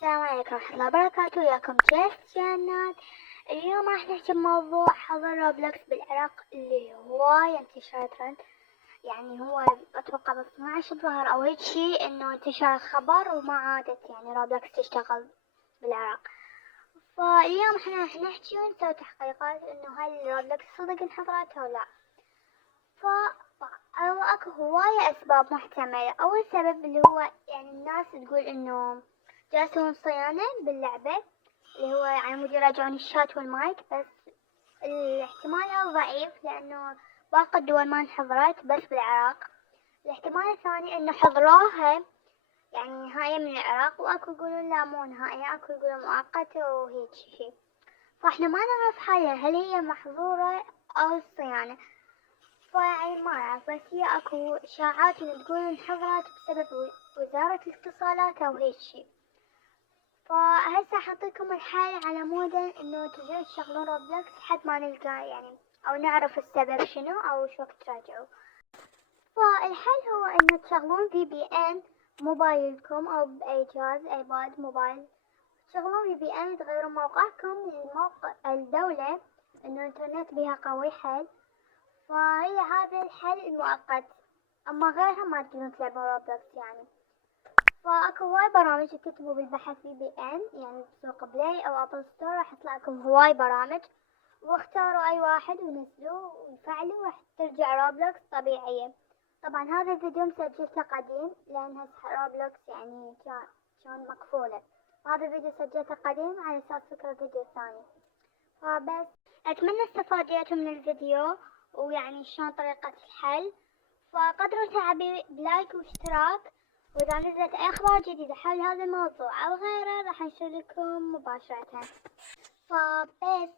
السلام عليكم ورحمة الله وبركاته. وياكم جيس جنات. اليوم راح نحكي بموضوع حظر روبلوكس بالعراق اللي هواية انتشر ترند. يعني هو اتوقع ب 12 ظهر او هيك شي انه انتشر الخبر وما عادت يعني روبلوكس تشتغل بالعراق. فاليوم احنا راح نحكي ونسوي تحقيقات انه هل روبلوكس صدق انحظرت او لا. اكو هواية اسباب محتملة. اول سبب اللي هو يعني الناس تقول انه جالسون صيانة باللعبة اللي هو يعني مود يراجعون الشات والمايك، بس الاحتمال هذا ضعيف لانه باقي الدول ما انحضرت بس بالعراق. الاحتمال الثاني انه حضروها يعني نهائية من العراق، واكو يقولون لا مو نهائية، اكو يقولون مؤقتة وهيك شي. فاحنا ما نعرف حاليا هل هي محظورة او صيانة، فيعني ما أعرف، بس هي أكو إشاعات اللي تقول انحظرت بسبب وزارة الاتصالات أو هيك شي. فهسه حاطيكم الحل على مود إنه ترجعون تشغلون روبلوكس لحد ما نلقى يعني أو نعرف السبب شنو أو شو وقت تراجعوا. فالحل هو إنه تشغلون VPN موبايلكم أو بأي جهاز ايباد موبايل، تشغلون VPN تغيرون موقعكم لموقع الدولة إنه الإنترنت بها قوي حيل. فهي هذا الحل المؤقت، اما غيرها ما تقدرون تلعبون روبلوكس يعني. فاكو هواي برامج تكتبوا بالبحث VPN يعني بسوق بلاي او ابل ستور راح يطلع لكم هواي برامج، واختاروا اي واحد ونزلوه وفعلوا راح ترجع روبلوكس طبيعية. طبعا هذا الفيديو مسجلته قديم لان هسه روبلوكس يعني كان مقفولة. هذا الفيديو سجلته قديم على اساس فكرة فيديو ثاني. فبس اتمنى استفاديتوا من الفيديو ويعني شلون طريقة الحل. فقدروا تعبي بلايك واشتراك، واذا نزلت اي اخبار جديدة حول هذا الموضوع او غيره راح انشر لكم مباشرة. فبس